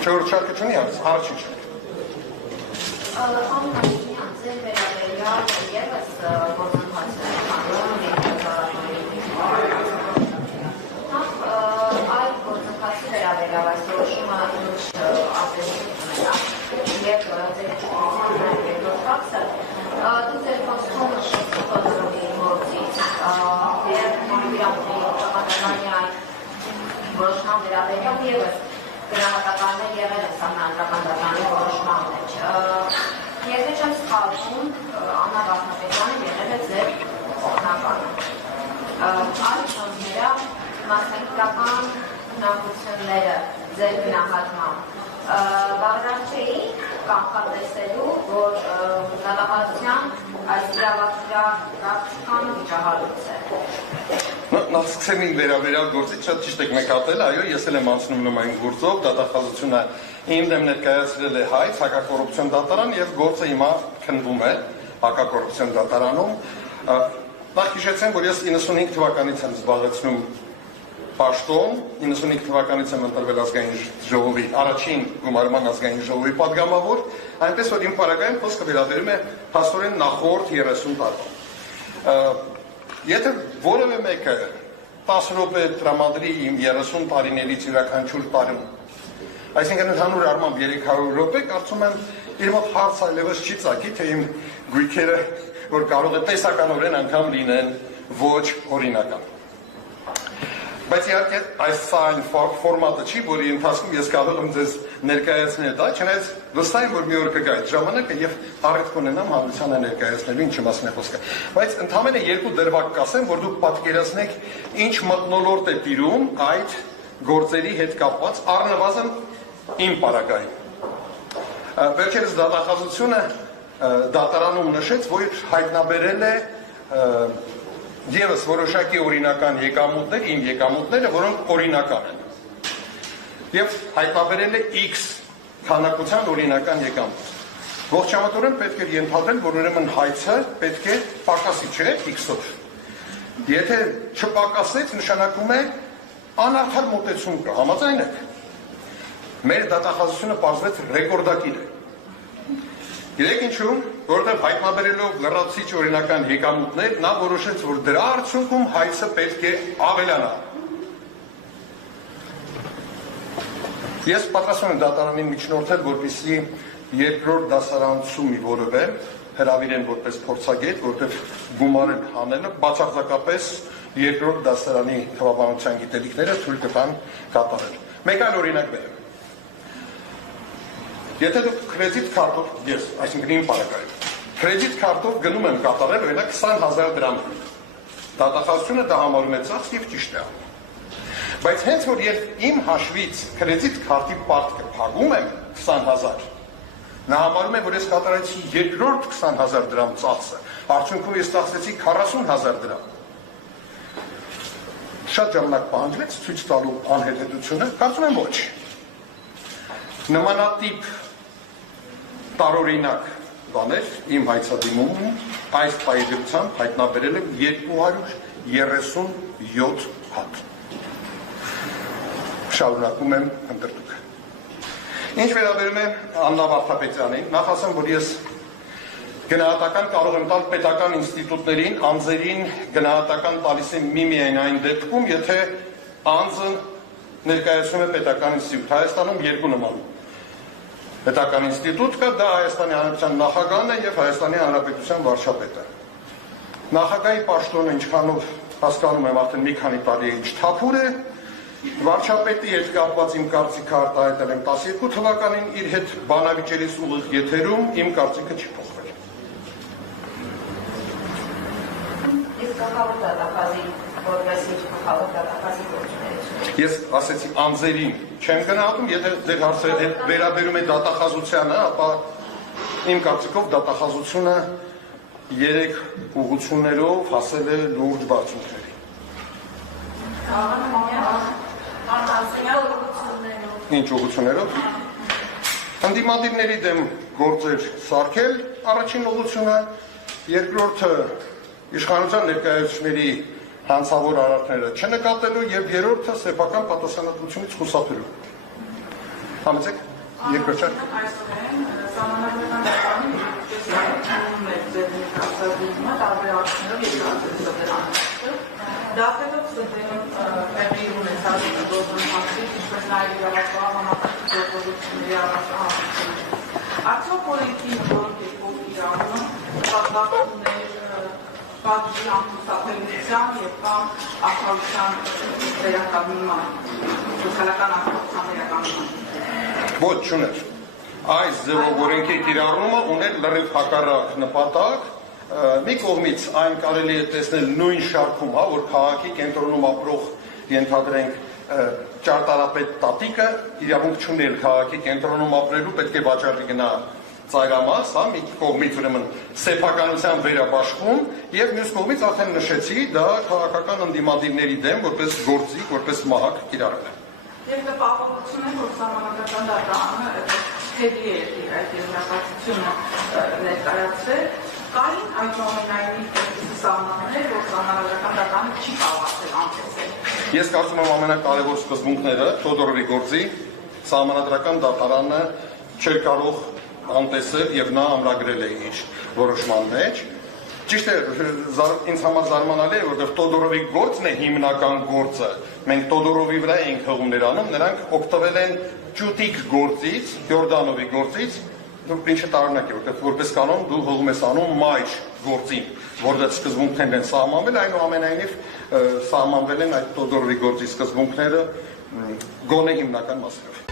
Չորրորդ չունի առաջին շարք։ Անհաշնյան ձեր վերաբերյալ ևս գործընթացներ այդ գործընթացի վերաբերյալ այս որոշումը ինչ ազդեցություն ունենա եւ ձեր երկրորդ հարցը դու ձեր խոսքում շփոթվի գործից եւ մոբիլի օգտագործման որոշման վերաբերյալ ևս գնահատականներ եղել են սահմանադրական դատարանի որոշման մեջ։ Եթե չեմ սխալվում, Աննա Վարդապետյանը եղել է ձեր օգնականը։ Այդ շրջանները մասնագիտական հնարավորությունները ձեր գնահատման բաղրակ չէին կանխատեսելու, որ դատախազության այս իրավապրակտիկան վիճահարույց է։ Նախ սկսեմ իմ վերաբերյալ գործից, շատ ճիշտ եք նկատել, այո, ես էլ եմ անցնում նույն գործով, դատախազությունը իմ դեմ ներկայացրել է հայց հակակոռուպցիոն դատարան եւ գործը հիմա քննվում է հակակոռուպցիոն դատարանում։ Նախ հիշեցեմ, որ ես 95 թվականից եմ զբաղեցնում պաշտոն, 95 թվականից եմ ընտրվել ազգային ժողովի առաջին գումարման ազգային ժողովի պատգամավոր, այնպես որ իմ պարագայում խոսքը վերաբերում է փաստորեն նախորդ 30 տարվա։ Եթե որևէ մեկը 10 րոպե տրամադրի իմ 30 տարիներից յուրաքանչյուր տարում, այսինքն ընդհանուր առմամբ 300 րոպե, կարծում եմ իր մոտ հարց այլևս չի ծագի, թե իմ գույքերը, որ կարող է տեսականորեն անգամ լինեն ոչ օրինական։ Բայց իհարկե այս այն ֆորմատը չի, որի ընթացքում ես կարող եմ ձեզ ներկայացնել դա, չնայած վստահ եմ, որ մի օր կգա այդ ժամանակը եւ առիթ կունենամ հանրությանը ներկայացնելու ինչի մասին է խոսքը։ Բայց ընդհանրապես երկու դրվագ կասեմ, որ դուք պատկերացնեք ինչ մթնոլորտ է տիրում այդ գործերի հետ կապված առնվազն իմ պարագայում։ Վերջերս դատախազությունը դատարանում նշեց, որ հայտնաբերել է Եվս որոշակի օրինական եկամուտներ, իմ եկամուտները, որոնք օրինական են։ Եվ հայտնաբերել է X քանակության օրինական եկամուտ։ Ողջամտորեն պետք է ենթադրել, որ ուրեմն հայցը պետք է պակասի, չէ՞, X-ով։ Եթե չպակասեց, նշանակում է անարդար մոտեցում կա, համաձայն եք։ Մեր դատախազությունը պարզվեց ռեկորդակիր է։ Գիտեք ինչու, որովհետև հայտնաբերելով լրացուցիչ օրինական եկամուտներ, նա որոշեց, որ դրա արդյունքում հայցը պետք է ավելանա։ Ես պատրաստվում եմ դատարանին միջնորդել, որպեսզի երկրորդ դասարանցումի որևէ հրավիրեն որպես փորձագետ, որտեղ գումարել հանելը բացարձակապես երկրորդ դասարանի թվաբանության գիտելիքները թույլ կտան կատարել։ Մեկ այլ օրինակ բերեմ։ Եթե դուք կրեդիտ քարտով, ես, այսինքն իմ պարագայում, կրեդիտ քարտով գնում եմ կատարել, օրինակ 20,000 դրամ։ Դատախազությունը դա համարում է ծախս եւ ճիշտ է։ Բայց հենց որ ես իմ հաշվից կրեդիտ քարտի պարտքը փակում եմ 20,000, նա համարում է, որ ես կատարեցի երկրորդ 20,000 դրամ ծախսը, արդյունքում ես ծախսեցի 40,000 դրամ։ Շատ ժամանակ պահանջվեց ցույց տալու անհետեթությունը, կարծում եմ ոչ։ Նմանատիպ տարօրինակ բաներ իմ հայցադիմում այս պայծրությամբ հայտնաբերել եմ 237 հատ։ Շարունակում եմ ընդրտուք։ Ինչ վերաբերում է Աննա Վարդապետյանին, նախ ասեմ, որ ես գնահատական կարող եմ տալ պետական ինստիտուտներին, անձերին գնահատական տալիս եմ միմիայն այն դեպքում, եթե անձը ներկայացնում է պետական ինստիտուտ։ Հայաստանում երկու նման պետական ինստիտուտ կա, դա Հայաստանի Հանրապետության նախագահն է եւ Հայաստանի Հանրապետության վարչապետը։ Նախագահի պաշտոնը ինչքանով հասկանում եմ արդեն մի քանի տարի է ինչ թափուր է, վարչապետի հետ կապված իմ կարծիքը արտահայտել եմ 12 թվականին, իր հետ բանավիճերից ուղիղ եթերում իմ կարծիքը չի փոխվել։ Իսկ գլխավոր դատախազի որպես իր գլխավոր դատախազի գործունեություն։ Ես ասեցի անձերին չեմ գնահատում, եթե ձեր հարցը վերաբերում է դատախազությանը, ապա իմ կարծիքով դատախազությունը 3 ուղղություններով հասել է լուրջ բարձունքների։ Ինչ ուղղություններով։ Հանդիմադիրների դեմ գործեր սարքել առաջին ուղղությունը, երկրորդը իշխանության ներկայացուցիչների հանցավոր արարքները չնկատելու եւ երրորդը սեփական պատասխանատվությունից խուսափելու։ Համեցեք, երկրորդ շարք։ Այսօր սահմանադրական դատարանի տարբերակներով երկրորդ դատելով սրտերում տեղի ունեցած գործոն մասին, ինչպես նաև իրավապահ համակարգի գործողությունների առանձնահատկությունները։ Արդյոք օրենքի որոշ երկու իրավունք պատվաստումներ պատժի ամուսնապետության եւ կամ արտադրության վերականգնման, սոցիալական արտադրության վերականգնման։ Ոչ, չուներ։ Այս ձևով օրենքի կիրառումը ուներ լրիվ հակառակ նպատակ, մի կողմից այն կարելի է տեսնել նույն շարքում, հա, որ քաղաքի կենտրոնում ապրող ենթադրենք ճարտարապետ տատիկը իրավունք չուներ քաղաքի կենտրոնում ապրելու, պետք է վաճառի գնա ծայրամաս, հա, մի կողմից ուրեմն սեփականության վերաբաշխում եւ մյուս կողմից արդեն նշեցի, դա քաղաքական ընդդիմադիրների դեմ որպես գործիք, որպես մահակ կիրառել է։ Եվ տպավորություն է, որ սահմանադրական դատարանը թեդի է այդ երկրապատությունը ներկայացրել, կային այնուամենայնիվ սահմաններ, որ սահմանադրական դատարանը չի կարողացել անցնել։ Ես կարծում եմ ամենակարևոր սկզբունքները Թոդորովի գործի սահմանադրական դատարանը չէր կարող անտեսել եւ նա ամրագրել է իր որոշման մեջ։ Ճիշտ է, ինձ համար զարմանալի է, որովհետև Թոդորովի գործն է հիմնական գործը։ Մենք Թոդորովի վրա ենք հղումներ անում, նրանք օգտվել են ճուտիկ գործից, Յորդանովի գործից, ինչը տարօրինակ է, որովհետև որպես կանոն դու հղում ես անում մայր գործին, որտեղ սկզբունքներն են սահմանվել, այնուամենայնիվ սահմանվել են այդ Թոդորովի գործի սկզբունքները գոնե հիմնական մասերով։